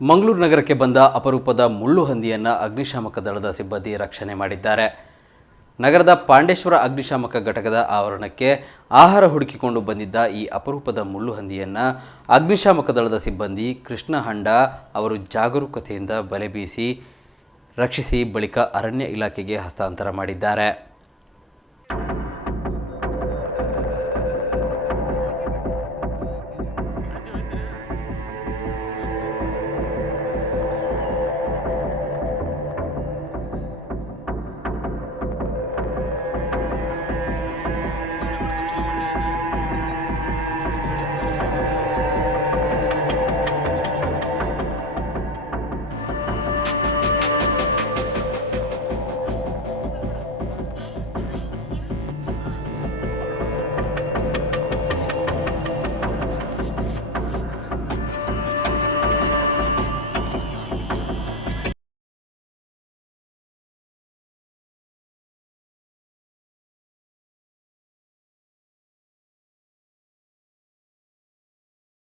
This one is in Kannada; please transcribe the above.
ಮಂಗಳೂರು ನಗರಕ್ಕೆ ಬಂದ ಅಪರೂಪದ ಮುಳ್ಳು ಹಂದಿಯನ್ನು ಅಗ್ನಿಶಾಮಕ ದಳದ ಸಿಬ್ಬಂದಿ ರಕ್ಷಣೆ ಮಾಡಿದ್ದಾರೆ. ನಗರದ ಪಾಂಡೇಶ್ವರ ಅಗ್ನಿಶಾಮಕ ಘಟಕದ ಆವರಣಕ್ಕೆ ಆಹಾರ ಹುಡುಕಿಕೊಂಡು ಬಂದಿದ್ದ ಈ ಅಪರೂಪದ ಮುಳ್ಳು ಹಂದಿಯನ್ನು ಅಗ್ನಿಶಾಮಕ ದಳದ ಸಿಬ್ಬಂದಿ ಕೃಷ್ಣ ಹಂಡ ಅವರು ಜಾಗರೂಕತೆಯಿಂದ ಬಲೆ ಬೀಸಿ ರಕ್ಷಿಸಿ ಬಳಿಕ ಅರಣ್ಯ ಇಲಾಖೆಗೆ ಹಸ್ತಾಂತರ ಮಾಡಿದ್ದಾರೆ.